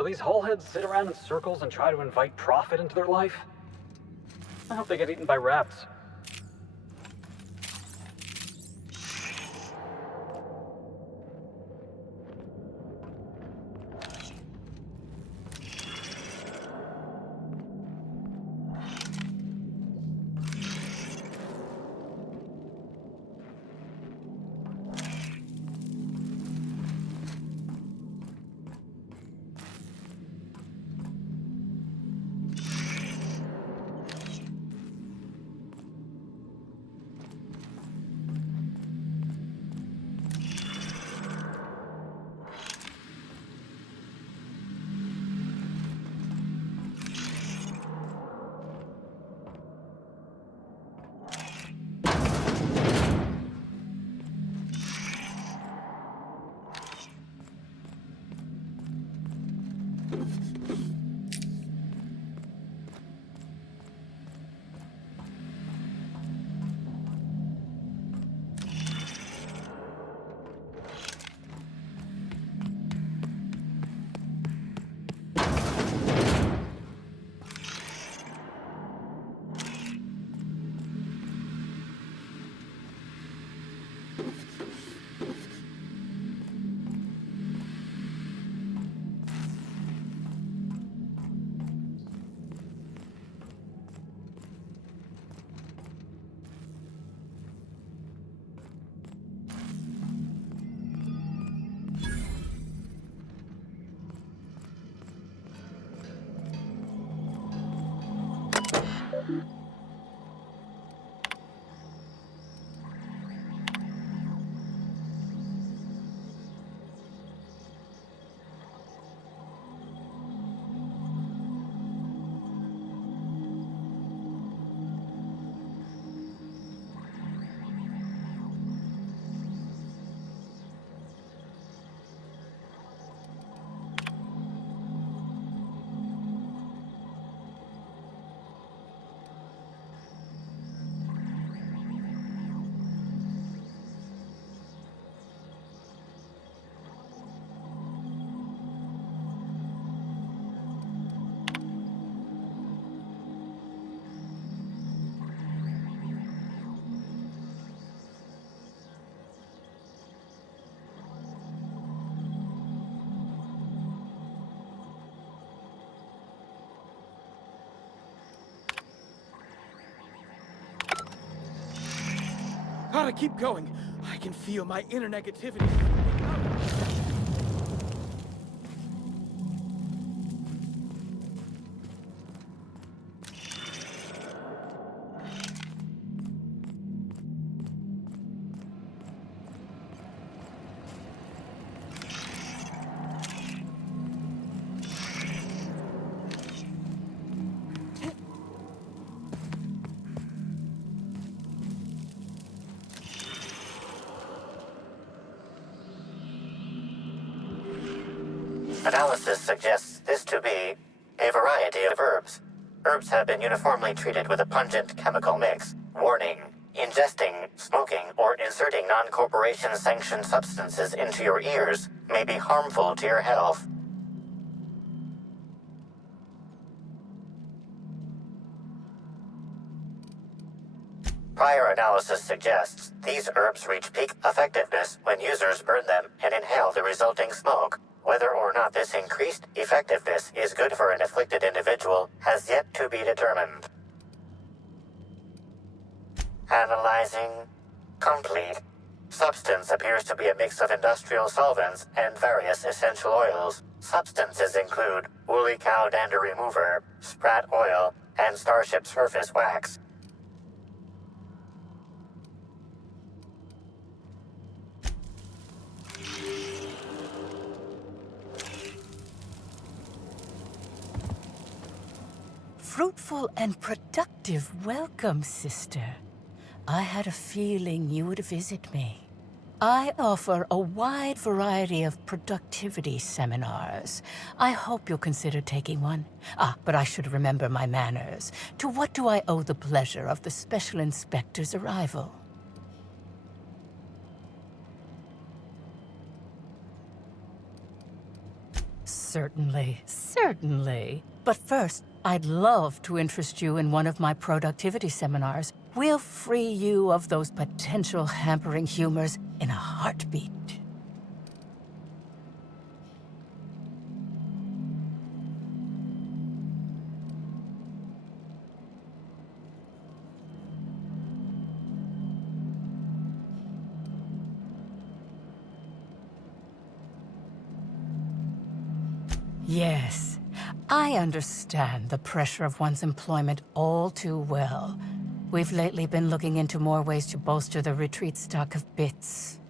So these hullheads sit around in circles and try to invite profit into their life? I hope they get eaten by rats. Gotta keep going. I can feel my inner negativity. Analysis suggests this to be a variety of herbs. Herbs have been uniformly treated with a pungent chemical mix. Warning: ingesting, smoking, or inserting non-corporation sanctioned substances into your ears may be harmful to your health. Prior analysis suggests these herbs reach peak effectiveness when users burn them and inhale the resulting smoke. Whether or not this increased effectiveness is good for an afflicted individual has yet to be determined. Analyzing. Complete. Substance appears to be a mix of industrial solvents and various essential oils. Substances include woolly cow dander remover, sprat oil, and starship surface wax. Fruitful and productive welcome, sister. I had a feeling you would visit me. I offer a wide variety of productivity seminars. I hope you'll consider taking one. But I should remember my manners. To what do I owe the pleasure of the Special Inspector's arrival? Certainly, certainly. But first, I'd love to interest you in one of my productivity seminars. We'll free you of those potential hampering humors in a heartbeat. Yes, I understand the pressure of one's employment all too well. We've lately been looking into more ways to bolster the retreat stock of bits.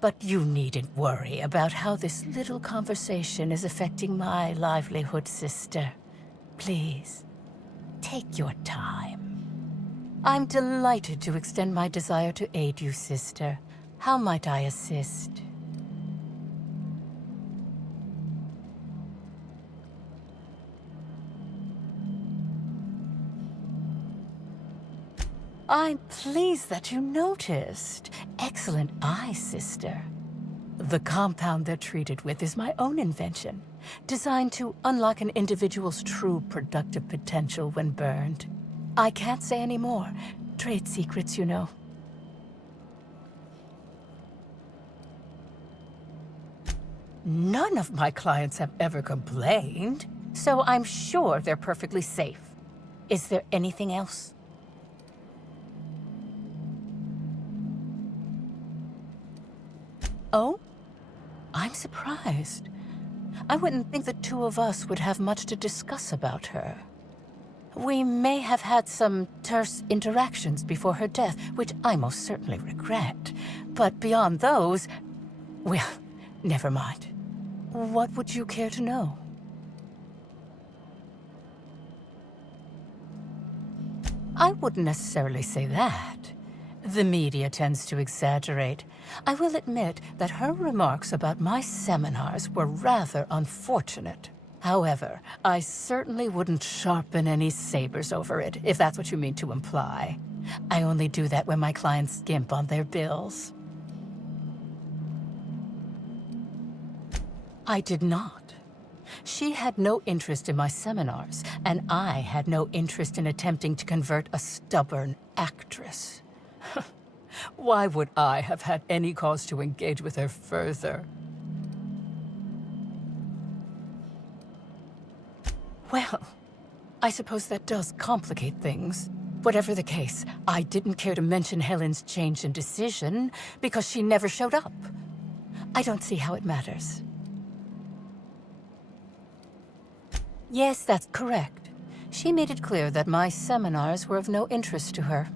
But you needn't worry about how this little conversation is affecting my livelihood, sister. Please, take your time. I'm delighted to extend my desire to aid you, sister. How might I assist? I'm pleased that you noticed. Excellent eye, sister. The compound they're treated with is my own invention, designed to unlock an individual's true productive potential when burned. I can't say any more. Trade secrets, you know. None of my clients have ever complained, so I'm sure they're perfectly safe. Is there anything else? Oh? I'm surprised. I wouldn't think the two of us would have much to discuss about her. We may have had some terse interactions before her death, which I most certainly regret. But beyond those, well, never mind. What would you care to know? I wouldn't necessarily say that. The media tends to exaggerate. I will admit that her remarks about my seminars were rather unfortunate. However, I certainly wouldn't sharpen any sabers over it, if that's what you mean to imply. I only do that when my clients skimp on their bills. I did not. She had no interest in my seminars, and I had no interest in attempting to convert a stubborn actress. Why would I have had any cause to engage with her further? Well, I suppose that does complicate things. Whatever the case, I didn't care to mention Helen's change in decision because she never showed up. I don't see how it matters. Yes, that's correct. She made it clear that my seminars were of no interest to her.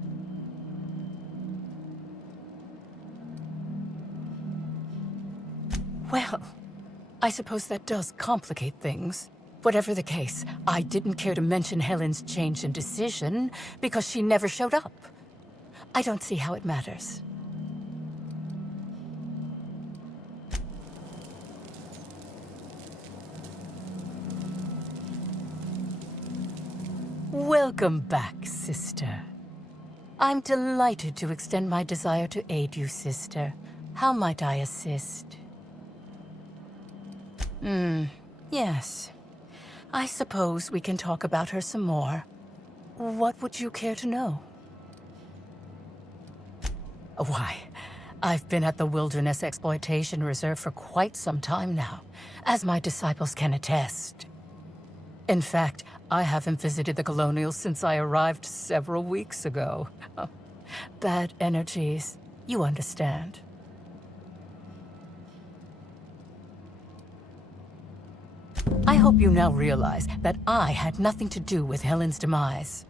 Well, I suppose that does complicate things. Whatever the case, I didn't care to mention Helen's change in decision because she never showed up. I don't see how it matters. Welcome back, sister. I'm delighted to extend my desire to aid you, sister. How might I assist? Yes. I suppose we can talk about her some more. What would you care to know? Why, I've been at the Wilderness Exploitation Reserve for quite some time now, as my disciples can attest. In fact, I haven't visited the Colonials since I arrived several weeks ago. Bad energies, you understand. I hope you now realize that I had nothing to do with Helen's demise.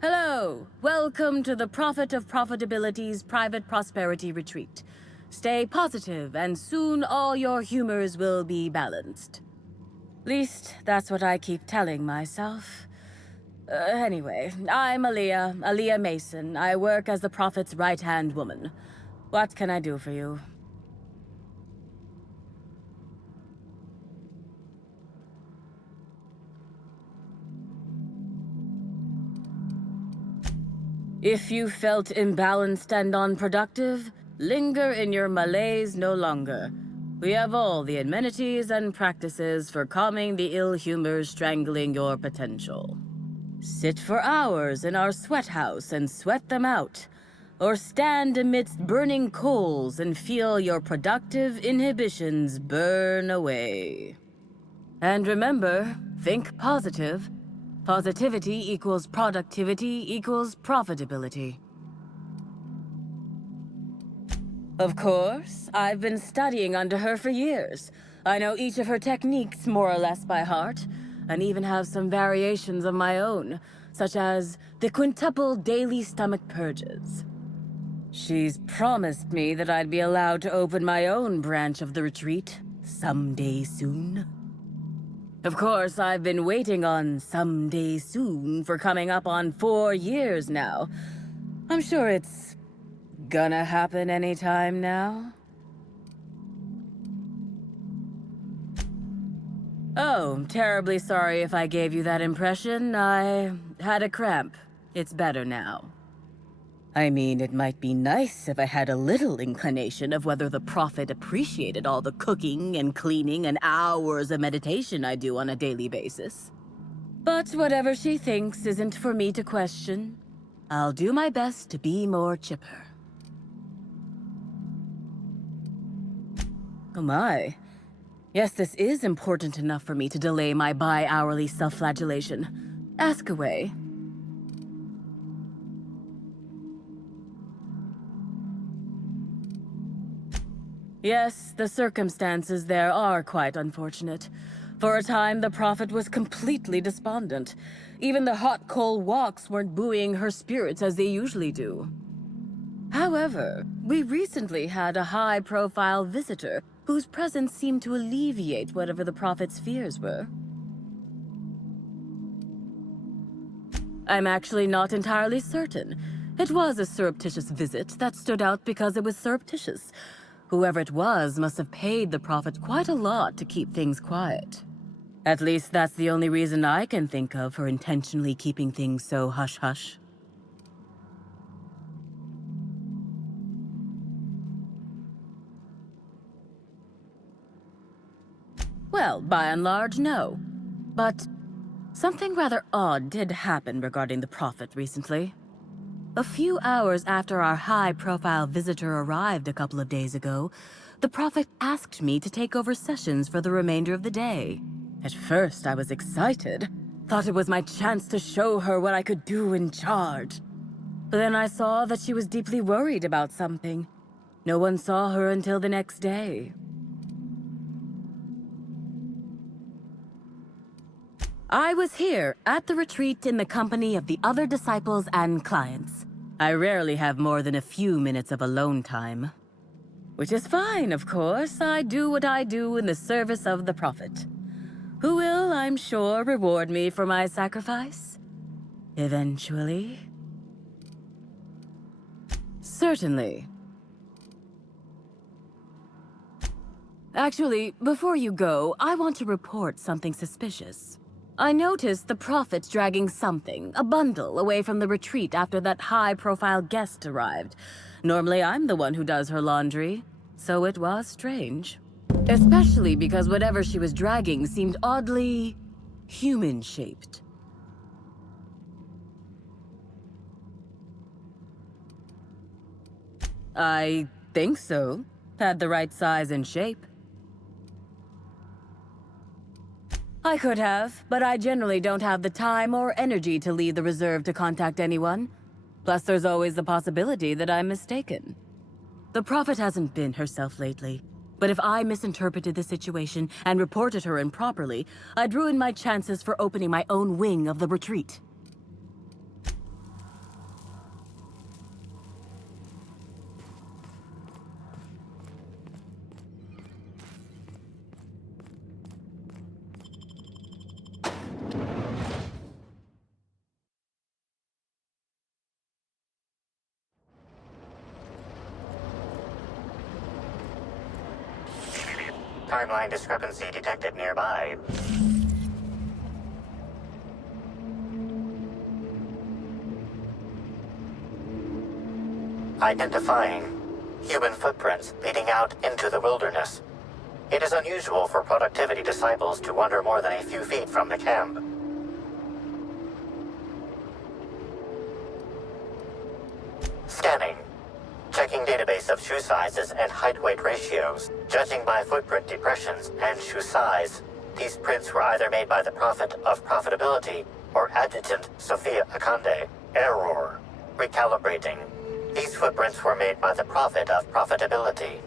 Hello! Welcome to the Prophet of Profitability's Private Prosperity Retreat. Stay positive, and soon all your humors will be balanced. Least, that's what I keep telling myself. Anyway, I'm Aaliyah Mason. I work as the Prophet's right-hand woman. What can I do for you? If you felt imbalanced and unproductive, linger in your malaise no longer. We have all the amenities and practices for calming the ill humors strangling your potential. Sit for hours in our sweat house and sweat them out, or stand amidst burning coals and feel your productive inhibitions burn away. And remember, think positive. Positivity equals productivity equals profitability. Of course, I've been studying under her for years. I know each of her techniques more or less by heart, and even have some variations of my own, such as the quintuple daily stomach purges. She's promised me that I'd be allowed to open my own branch of the retreat someday soon. Of course, I've been waiting on someday soon for coming up on 4 years now. I'm sure it's gonna happen anytime now. Oh, terribly sorry if I gave you that impression. I had a cramp. It's better now. I mean, it might be nice if I had a little inclination of whether the Prophet appreciated all the cooking and cleaning and hours of meditation I do on a daily basis. But whatever she thinks isn't for me to question. I'll do my best to be more chipper. Oh my. Yes, this is important enough for me to delay my bi-hourly self-flagellation. Ask away. Yes, the circumstances there are quite unfortunate. For a time, the Prophet was completely despondent. Even the hot coal walks weren't buoying her spirits as they usually do. However, we recently had a high-profile visitor whose presence seemed to alleviate whatever the Prophet's fears were. I'm actually not entirely certain. It was a surreptitious visit that stood out because it was surreptitious. Whoever it was must have paid the Prophet quite a lot to keep things quiet. At least that's the only reason I can think of for intentionally keeping things so hush-hush. Well, by and large, no. But something rather odd did happen regarding the Prophet recently. A few hours after our high-profile visitor arrived a couple of days ago, the Prophet asked me to take over sessions for the remainder of the day. At first, I was excited. Thought it was my chance to show her what I could do in charge. But then I saw that she was deeply worried about something. No one saw her until the next day. I was here at the retreat in the company of the other disciples and clients. I rarely have more than a few minutes of alone time. Which is fine, of course. I do what I do in the service of the Prophet, who will, I'm sure, reward me for my sacrifice. Eventually. Certainly. Actually, before you go, I want to report something suspicious. I noticed the Prophet dragging something, a bundle, away from the retreat after that high-profile guest arrived. Normally, I'm the one who does her laundry, so it was strange. Especially because whatever she was dragging seemed oddly human-shaped. I think so. Had the right size and shape. I could have, but I generally don't have the time or energy to leave the reserve to contact anyone. Plus, there's always the possibility that I'm mistaken. The Prophet hasn't been herself lately, but if I misinterpreted the situation and reported her improperly, I'd ruin my chances for opening my own wing of the retreat. Timeline discrepancy detected nearby. identifying human footprints leading out into the wilderness. It is unusual for productivity disciples to wander more than a few feet from the camp. Scanning. Checking database of shoe sizes and height-weight ratios. Judging by footprint depressions and shoe size. These prints were either made by the Prophet of Profitability or Adjutant Sophia Akande. Error. Recalibrating. These footprints were made by the Prophet of Profitability.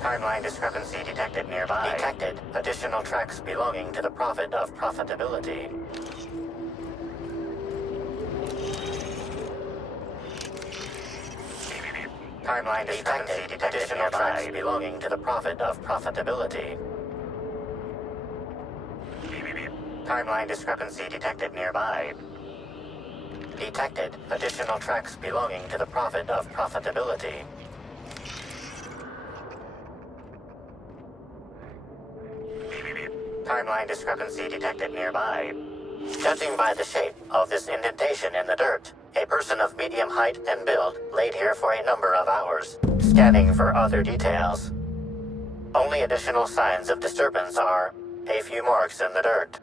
Timeline discrepancy detected nearby. Detected additional tracks belonging to the Prophet of Profitability. Timeline discrepancy detected additional tracks belonging to the Prophet of Profitability. Timeline discrepancy detected nearby. Detected additional tracks belonging to the Prophet of Profitability. Timeline discrepancy detected nearby. Judging by the shape of this indentation in the dirt, a person of medium height and build laid here for a number of hours. Scanning for other details. Only additional signs of disturbance are a few marks in the dirt.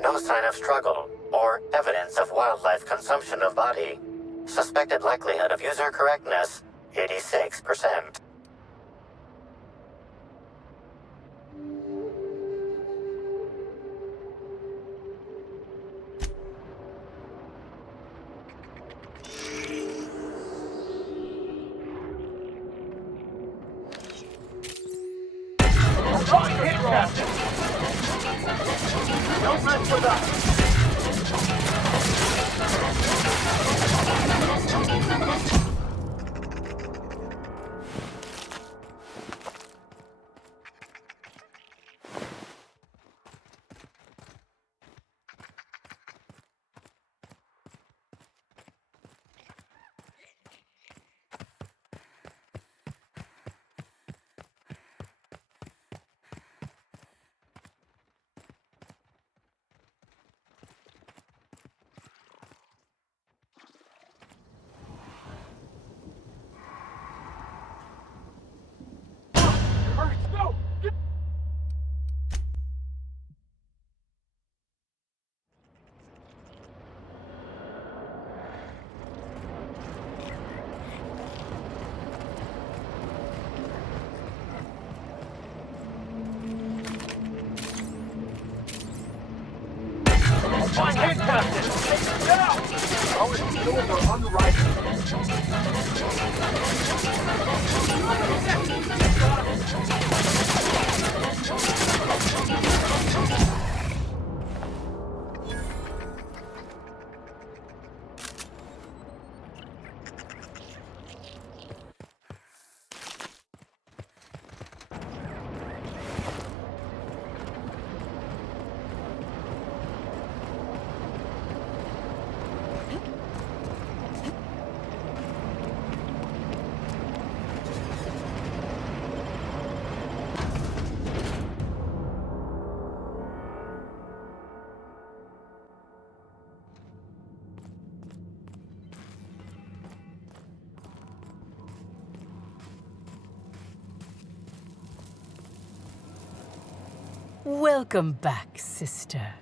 No sign of struggle or evidence of wildlife consumption of body. Suspected likelihood of user correctness, 86%. Don't mess with us! No! My head captain! Take it down! Our skills are unrivaled. Welcome back, sister.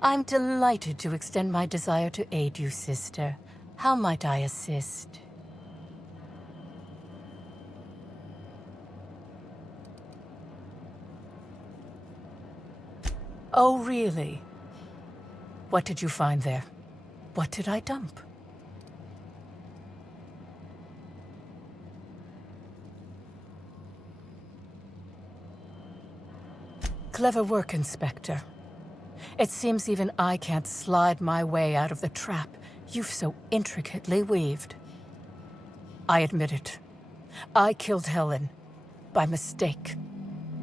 I'm delighted to extend my desire to aid you, sister. How might I assist? Oh, really? What did you find there? What did I dump? Clever work, Inspector. It seems even I can't slide my way out of the trap you've so intricately weaved. I admit it. I killed Helen. By mistake.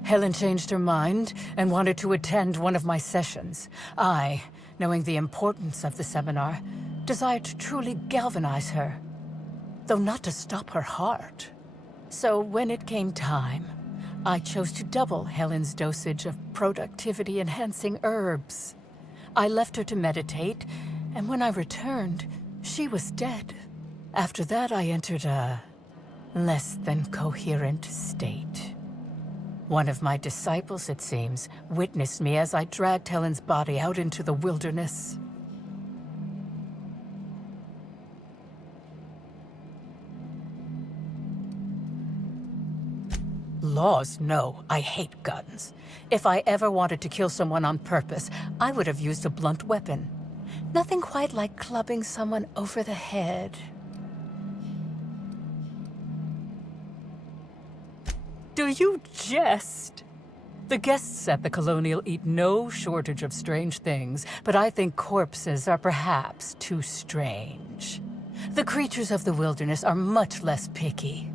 Helen changed her mind and wanted to attend one of my sessions. I, knowing the importance of the seminar, desired to truly galvanize her, though not to stop her heart. So when it came time, I chose to double Helen's dosage of productivity-enhancing herbs. I left her to meditate, and when I returned, she was dead. After that, I entered a less than coherent state. One of my disciples, it seems, witnessed me as I dragged Helen's body out into the wilderness. Laws, no. I hate guns. If I ever wanted to kill someone on purpose, I would have used a blunt weapon. Nothing quite like clubbing someone over the head. Do you jest? The guests at the Colonial eat no shortage of strange things, but I think corpses are perhaps too strange. The creatures of the wilderness are much less picky.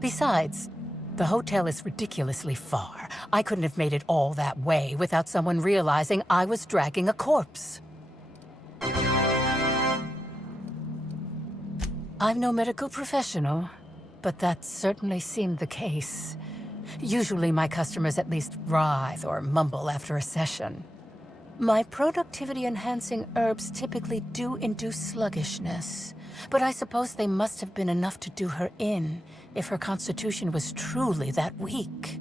Besides, the hotel is ridiculously far. I couldn't have made it all that way without someone realizing I was dragging a corpse. I'm no medical professional, but that certainly seemed the case. Usually my customers at least writhe or mumble after a session. My productivity-enhancing herbs typically do induce sluggishness, but I suppose they must have been enough to do her in, if her constitution was truly that weak.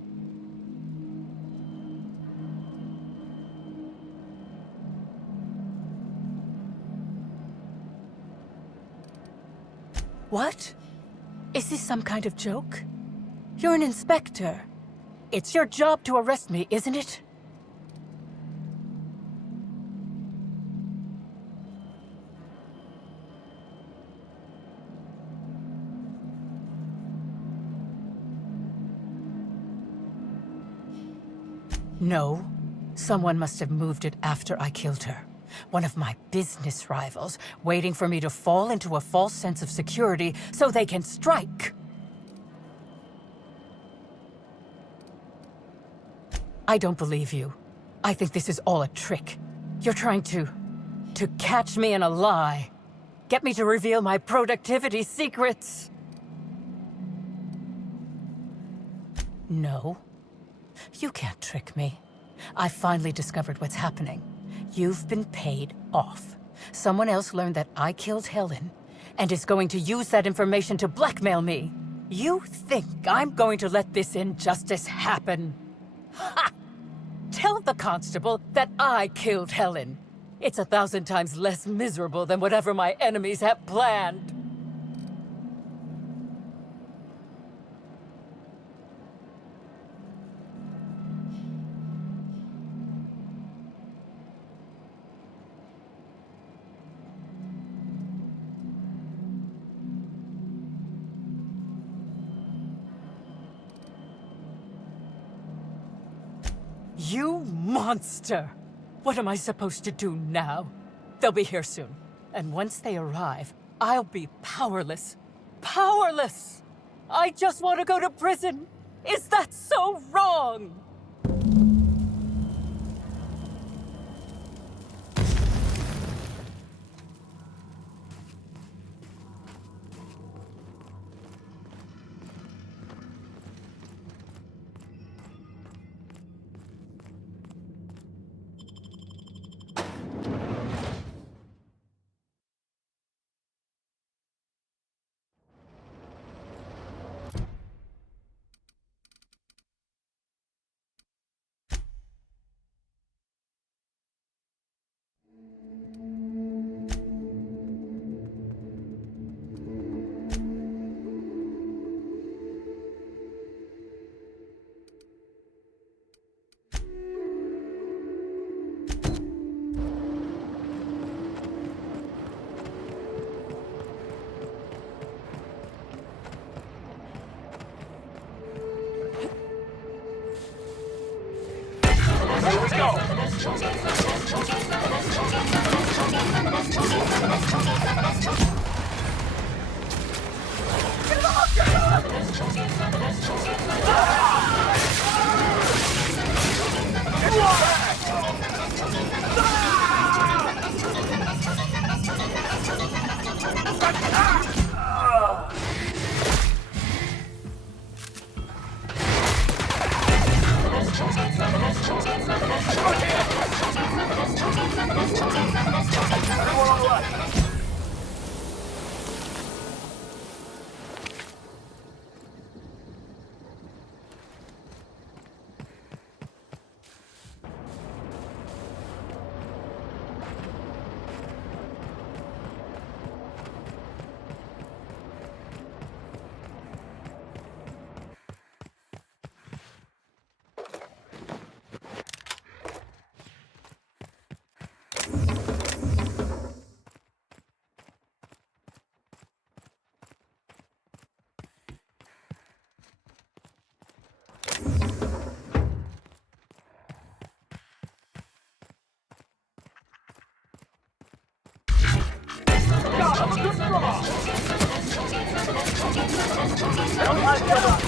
What? Is this some kind of joke? You're an inspector. It's your job to arrest me, isn't it? No. Someone must have moved it after I killed her. One of my business rivals, waiting for me to fall into a false sense of security so they can strike. I don't believe you. I think this is all a trick. You're trying to catch me in a lie. Get me to reveal my productivity secrets. No. You can't trick me. I finally discovered what's happening. You've been paid off. Someone else learned that I killed Helen, and is going to use that information to blackmail me. You think I'm going to let this injustice happen? Ha! Tell the constable that I killed Helen. It's 1,000 times less miserable than whatever my enemies have planned. You monster! What am I supposed to do now? They'll be here soon. And once they arrive, I'll be powerless. Powerless! I just want to go to prison! Is that so wrong? Don't let them up!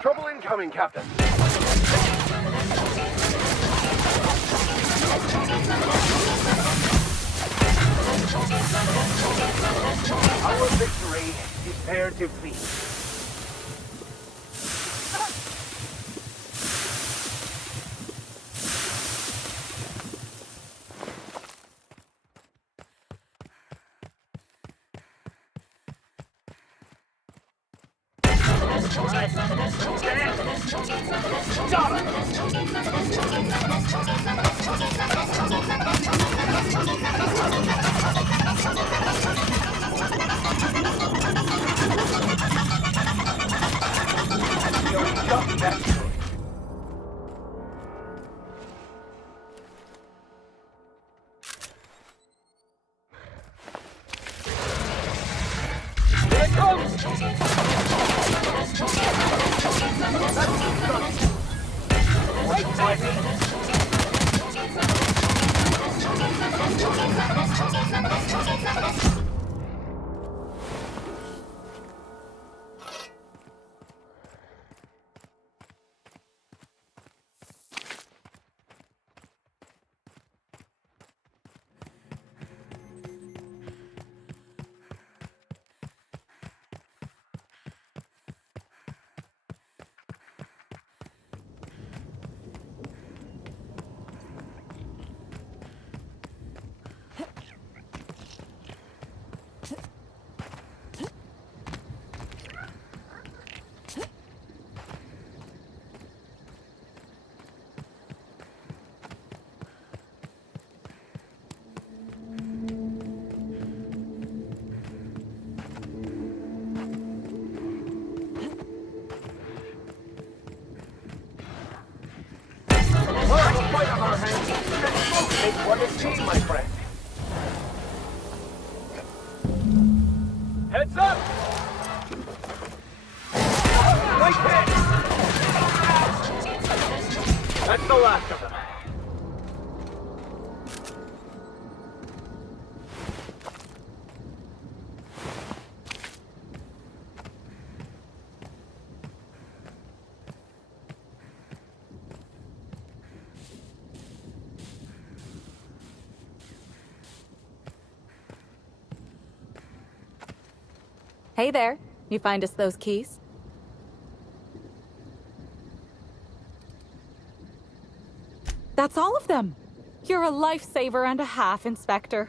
Trouble incoming, Captain. Our victory is fair defeat. Here it comes! Right side me! Fight on our hands. Take what it seems, my friend. Heads up! Right hit! That's the last of them. Hey there. You find us those keys? That's all of them. You're a lifesaver and a half, Inspector.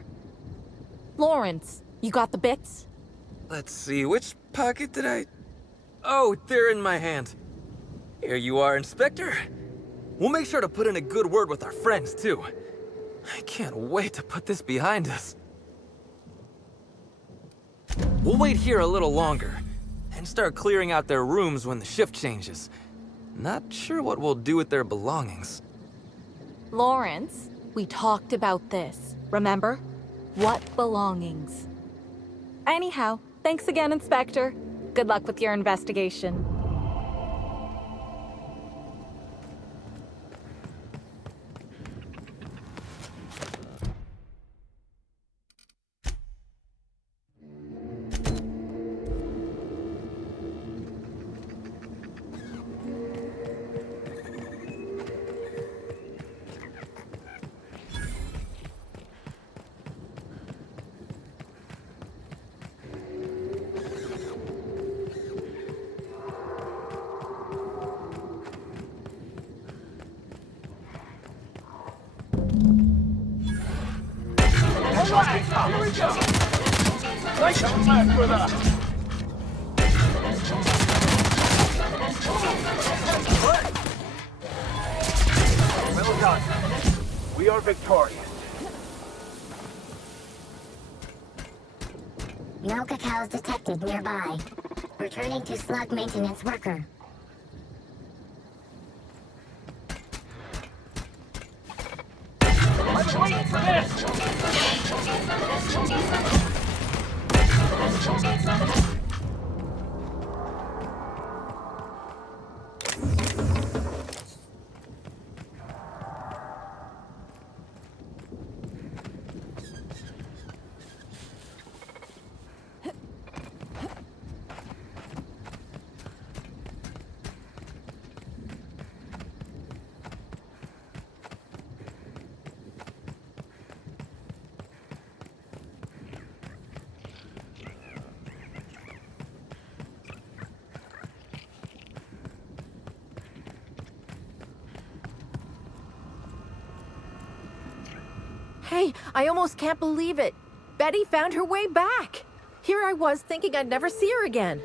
Lawrence, you got the bits? Let's see, which pocket did I... Oh, they're in my hand. Here you are, Inspector. We'll make sure to put in a good word with our friends, too. I can't wait to put this behind us. We'll wait here a little longer, and start clearing out their rooms when the shift changes. Not sure what we'll do with their belongings. Lawrence, we talked about this, remember? What belongings? Anyhow, thanks again, Inspector. Good luck with your investigation. Well done. We are victorious. No cacaos detected nearby. Returning to slug maintenance worker. I was waiting for this! Hey, I almost can't believe it. Betty found her way back. Here I was thinking I'd never see her again.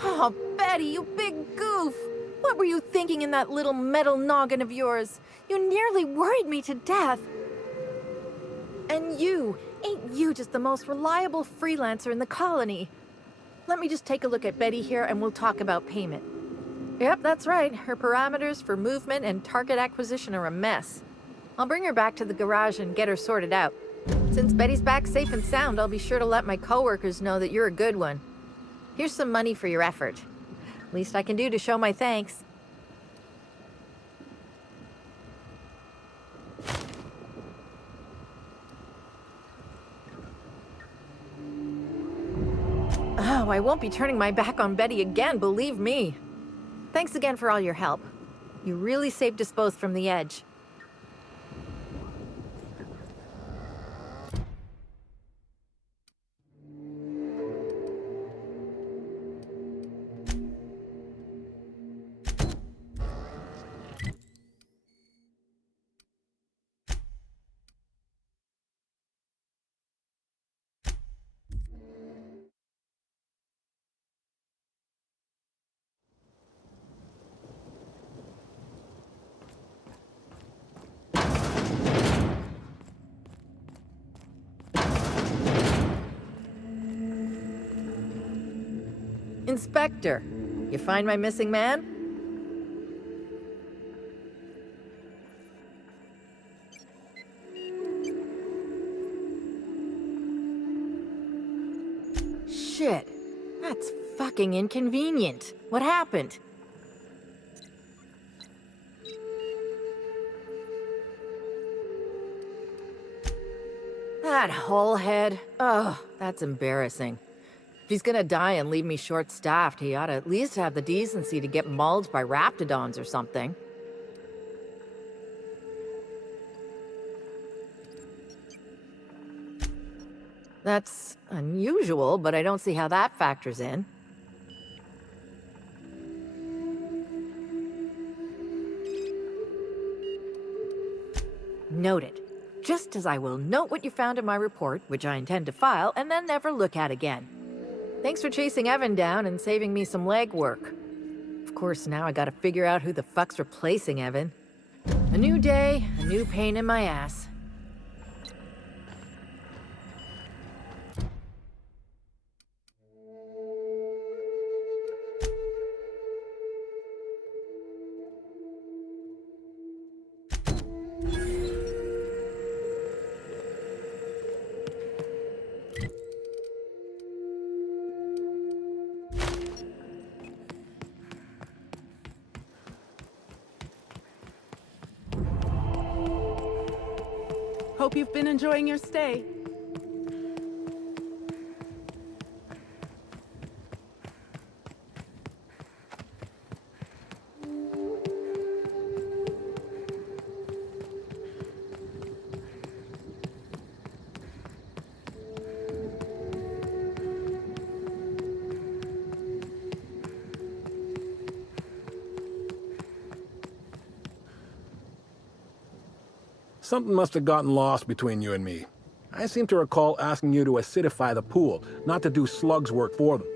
Oh, Betty, you big goof. What were you thinking in that little metal noggin of yours? You nearly worried me to death. And ain't you just the most reliable freelancer in the colony? Let me just take a look at Betty here and we'll talk about payment. Yep, that's right. Her parameters for movement and target acquisition are a mess. I'll bring her back to the garage and get her sorted out. Since Betty's back safe and sound, I'll be sure to let my coworkers know that you're a good one. Here's some money for your effort. Least I can do to show my thanks. Oh, I won't be turning my back on Betty again, believe me. Thanks again for all your help. You really saved us both from the edge. Inspector, you find my missing man? Shit, that's fucking inconvenient. What happened? That hullhead. Oh, that's embarrassing. If he's gonna die and leave me short-staffed, he ought to at least have the decency to get mauled by raptidons or something. That's unusual, but I don't see how that factors in. Noted. Just as I will note what you found in my report, which I intend to file, and then never look at again. Thanks for chasing Evan down and saving me some legwork. Of course, now I gotta figure out who the fuck's replacing Evan. A new day, a new pain in my ass. Hope you've been enjoying your stay. Something must have gotten lost between you and me. I seem to recall asking you to acidify the pool, not to do Slug's work for them.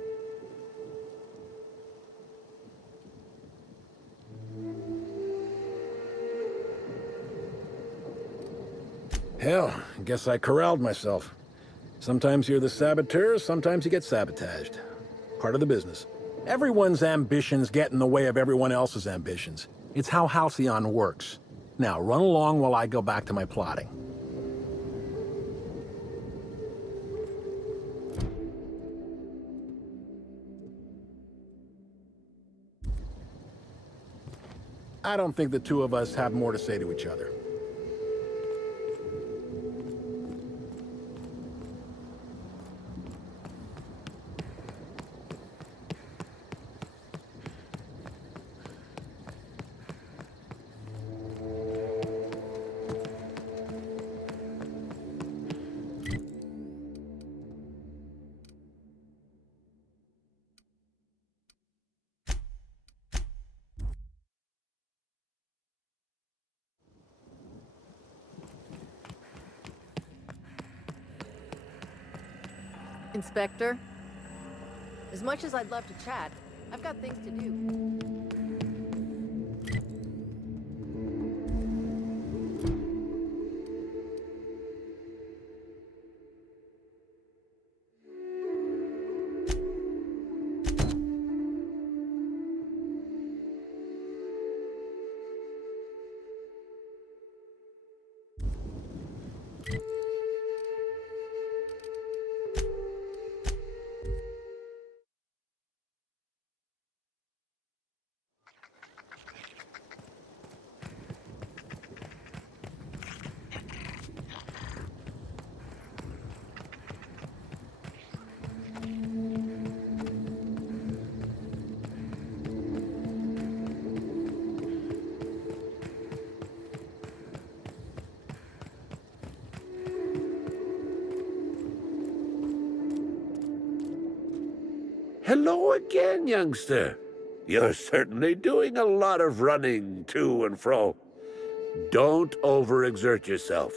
Hell, I guess I corralled myself. Sometimes you're the saboteur, sometimes you get sabotaged. Part of the business. Everyone's ambitions get in the way of everyone else's ambitions. It's how Halcyon works. Now, run along while I go back to my plotting. I don't think the two of us have more to say to each other. Inspector, as much as I'd love to chat, I've got things to do. Hello again, youngster. You're certainly doing a lot of running to and fro. Don't overexert yourself.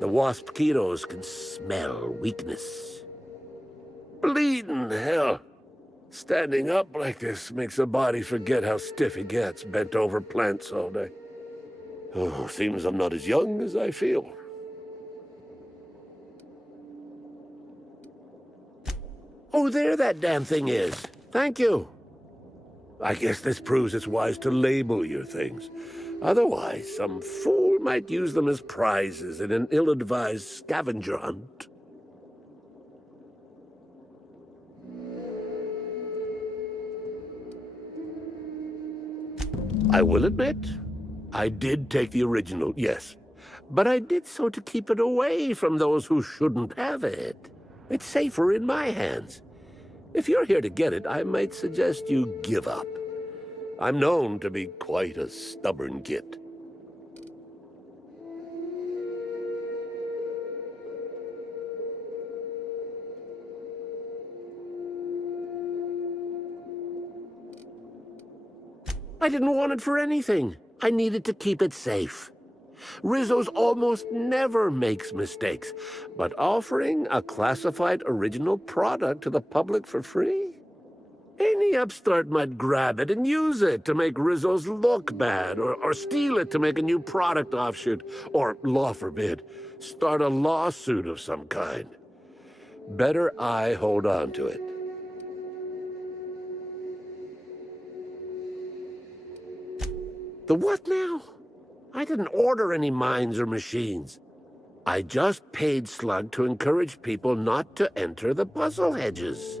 The wasp ketos can smell weakness. Bleeding hell. Standing up like this makes a body forget how stiff he gets bent over plants all day. Oh, seems I'm not as young as I feel. Oh, there that damn thing is. Thank you. I guess this proves it's wise to label your things. Otherwise, some fool might use them as prizes in an ill-advised scavenger hunt. I will admit, I did take the original, yes. But I did so to keep it away from those who shouldn't have it. It's safer in my hands. If you're here to get it, I might suggest you give up. I'm known to be quite a stubborn git. I didn't want it for anything. I needed to keep it safe. Rizzo's almost never makes mistakes, but offering a classified original product to the public for free? Any upstart might grab it and use it to make Rizzo's look bad, or steal it to make a new product offshoot, or, law forbid, start a lawsuit of some kind. Better I hold on to it. The what now? I didn't order any mines or machines. I just paid Slug to encourage people not to enter the puzzle hedges.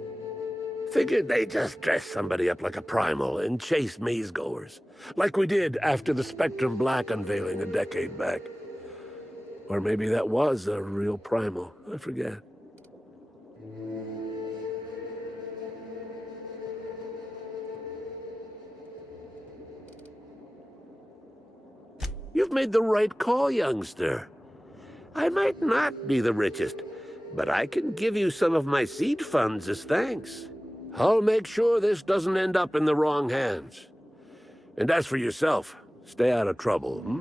Figured they'd just dress somebody up like a primal and chase maze-goers, like we did after the Spectrum Black unveiling a decade back. Or maybe that was a real primal, I forget. You've made the right call, youngster. I might not be the richest, but I can give you some of my seed funds as thanks. I'll make sure this doesn't end up in the wrong hands. And as for yourself, stay out of trouble, hmm?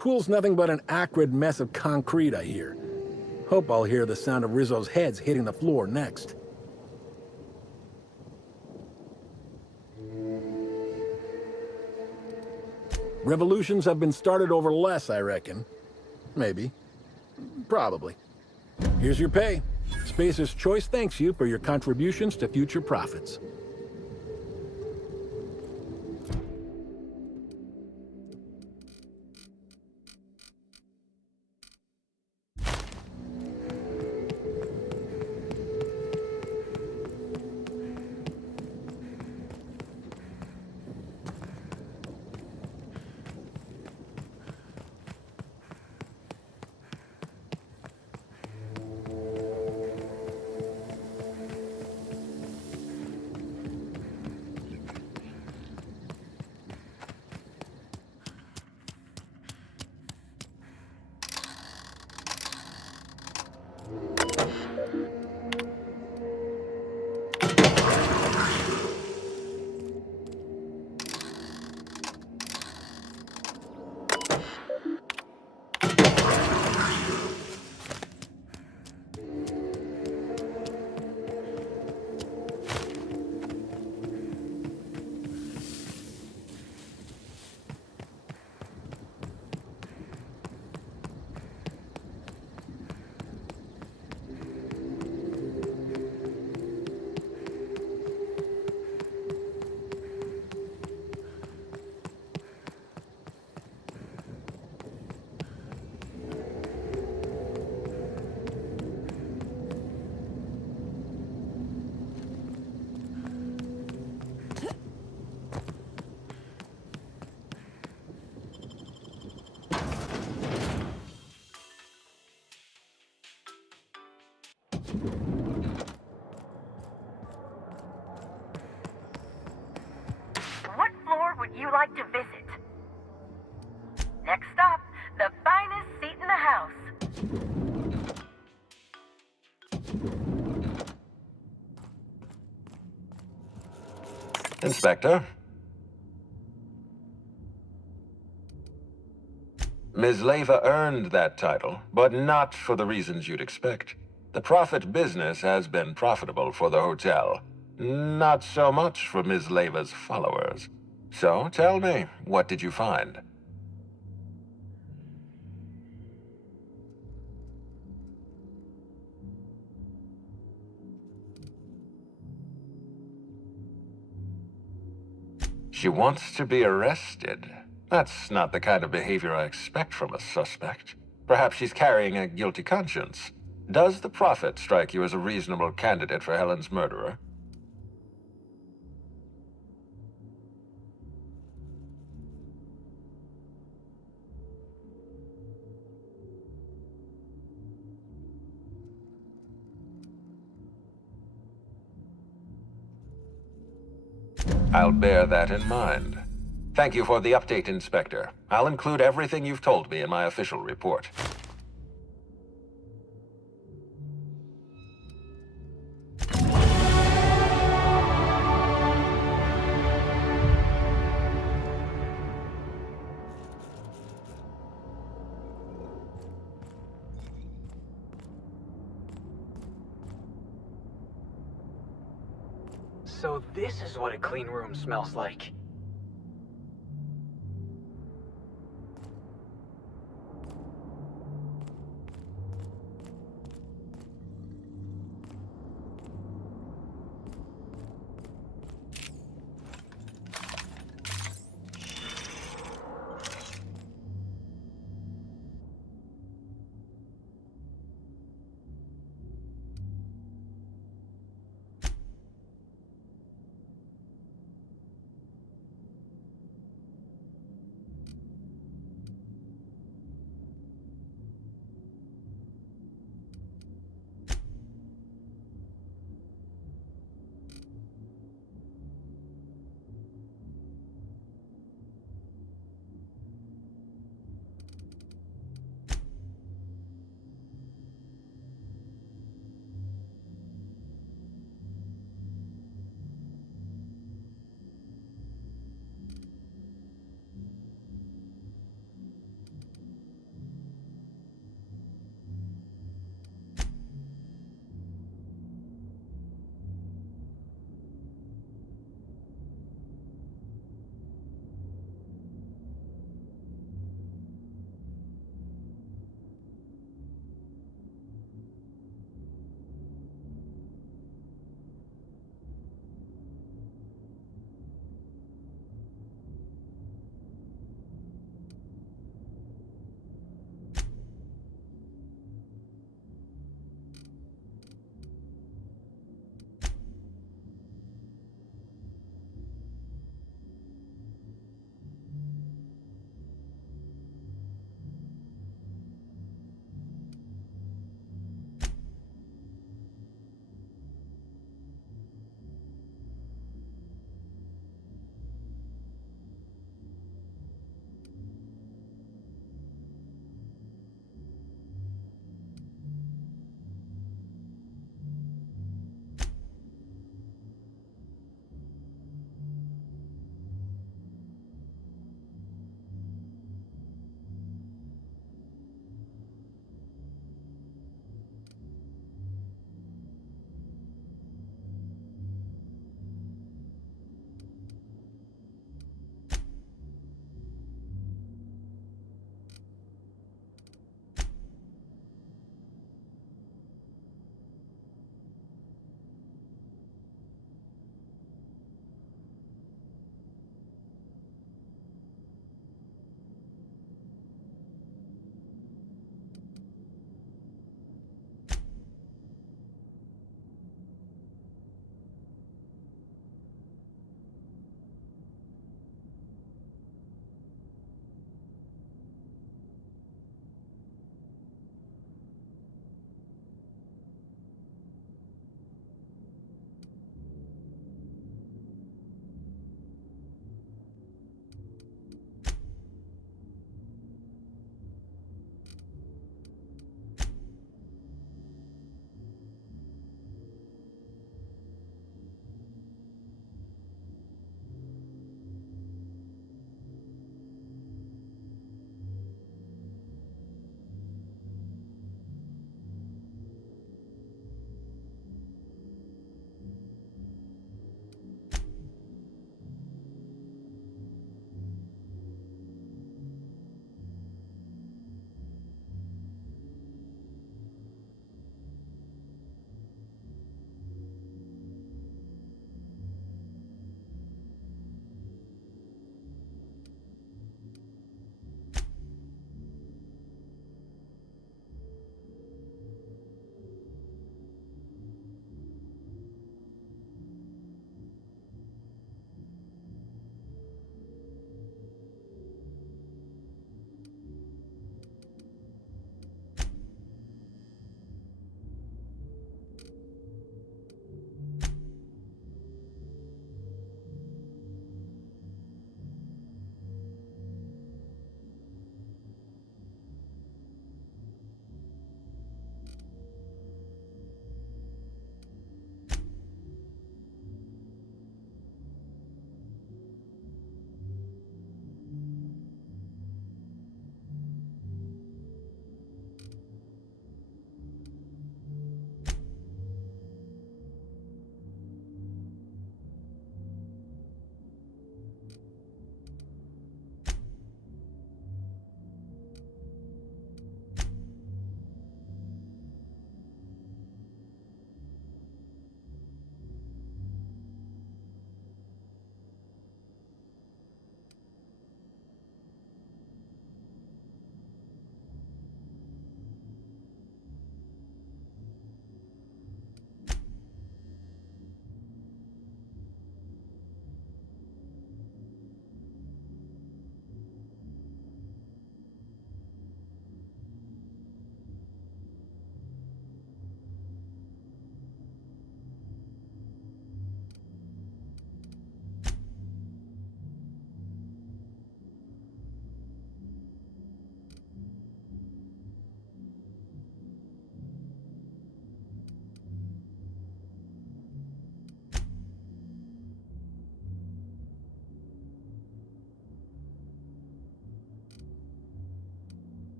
Pool's nothing but an acrid mess of concrete, I hear. Hope I'll hear the sound of Rizzo's heads hitting the floor next. Revolutions have been started over less, I reckon. Maybe. Probably. Here's your pay. Spacer's Choice thanks you for your contributions to future profits. What floor would you like to visit? Next stop, the finest seat in the house. Inspector? Ms. Leva earned that title, but not for the reasons you'd expect. The profit business has been profitable for the hotel. Not so much for Ms. Leva's followers. So tell me, what did you find? She wants to be arrested. That's not the kind of behavior I expect from a suspect. Perhaps she's carrying a guilty conscience. Does the Prophet strike you as a reasonable candidate for Helen's murderer? I'll bear that in mind. Thank you for the update, Inspector. I'll include everything you've told me in my official report. So this is what a clean room smells like.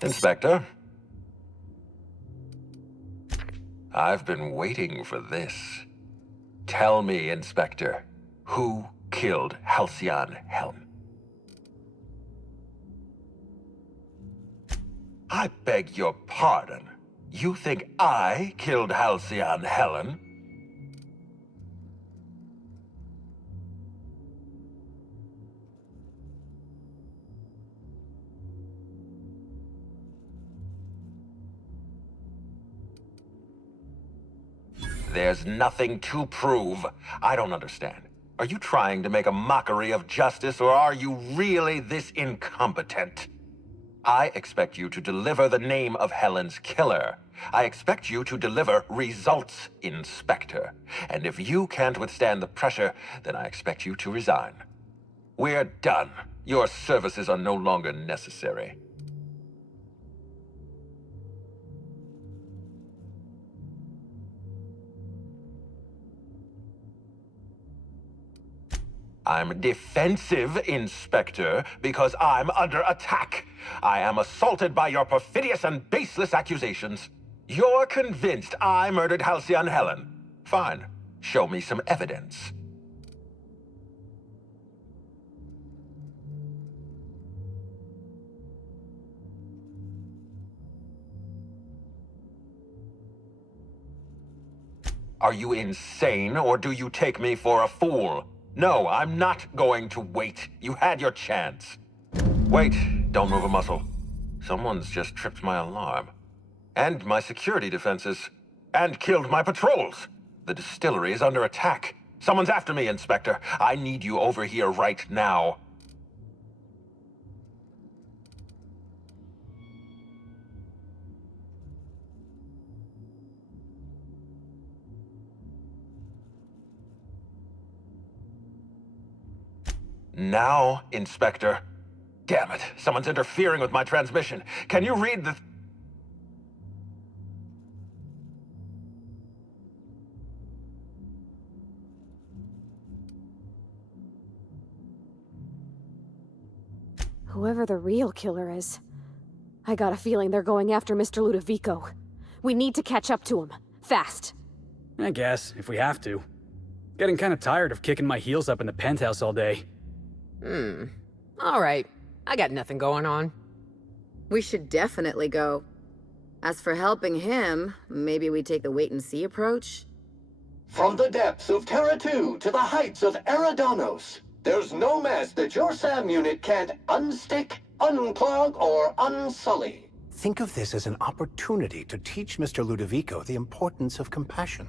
Inspector? I've been waiting for this. Tell me, Inspector, who killed Halcyon Helen? I beg your pardon. You think I killed Halcyon Helen? There's nothing to prove. I don't understand. Are you trying to make a mockery of justice, or are you really this incompetent? I expect you to deliver the name of Helen's killer. I expect you to deliver results, Inspector. And if you can't withstand the pressure, then I expect you to resign. We're done. Your services are no longer necessary. I'm defensive, Inspector, because I'm under attack. I am assaulted by your perfidious and baseless accusations. You're convinced I murdered Halcyon Helen. Fine. Show me some evidence. Are you insane, or do you take me for a fool? No, I'm not going to wait. You had your chance. Wait, don't move a muscle. Someone's just tripped my alarm. And my security defenses. And killed my patrols. The distillery is under attack. Someone's after me, Inspector. I need you over here right now. Now, Inspector. Damn it, someone's interfering with my transmission. Can you read the... Whoever the real killer is, I got a feeling they're going after Mr. Ludovico. We need to catch up to him. Fast. I guess, if we have to. Getting kind of tired of kicking my heels up in the penthouse all day. All right. I got nothing going on. We should definitely go. As for helping him, maybe we take the wait-and-see approach? From the depths of Terra 2 to the heights of Eridanos, there's no mess that your SAM unit can't unstick, unclog, or unsully. Think of this as an opportunity to teach Mr. Ludovico the importance of compassion.